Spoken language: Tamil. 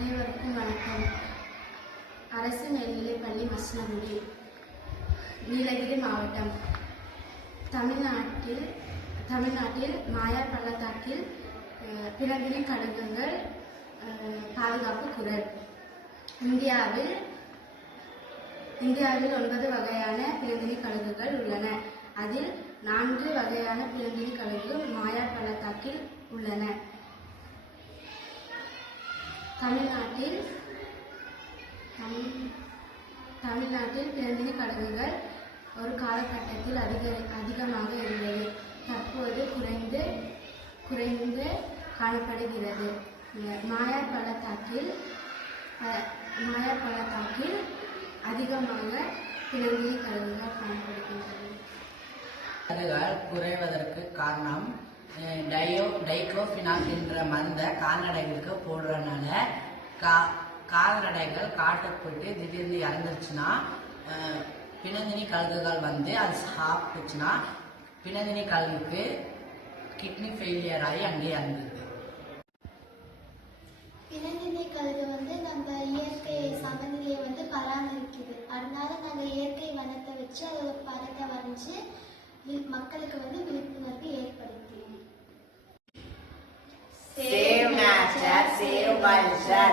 அனைவருக்கும் வணக்கம். அரசு மேல்நிலைப்பள்ளி மஸ்னகுடி, நீலகிரி மாவட்டம். தமிழ்நாட்டில் மாயார் பள்ளத்தாக்கில் பிறந்தின கழுகுகள் பாதுகாப்பு குரல். இந்தியாவில் 9 வகையான பிறந்தினி கழுகுகள் உள்ளன. அதில் 4 வகையான பிறந்தினி கழுகு மாயார் பள்ளத்தாக்கில் உள்ளன. தமிழ்நாட்டில் பிறந்தினி கழுகுகள் ஒரு காலகட்டத்தில் அதிகமாக இருந்தது. தற்போது குறைந்து காணப்படுகிறது. மாயார் பள்ளத்தாக்கில் அதிகமாக பிறந்தினி கழுகுகள் காணப்படுகின்றன. குறைவதற்கு காரணம் டைக்ளோபினாக் என்ற மருந்தை கால்நடைகளுக்கு போடுறதுனால கால்நடைகள் காட்டுக்கு போயிட்டு திடீர்னு இறந்துருச்சுன்னா பிணந்தினி கழுகுகள் வந்து அது சாப்பிட்டுச்சுன்னா பிணந்தினி கழுகுக்கு கிட்னி ஃபெயிலியர் ஆகி அங்கே இறந்துருது. பிணந்தினி கழுகு வந்து நம்ம இயற்கை சமநிலையை பராமரிக்குது. அதனால நாங்கள் இயற்கை வனத்தை வச்சு அதை ஒரு படத்தை வரைஞ்சி மக்களுக்கு விழிப்புணர்வு ஏற்படுத்துவோம். Save nature, save culture.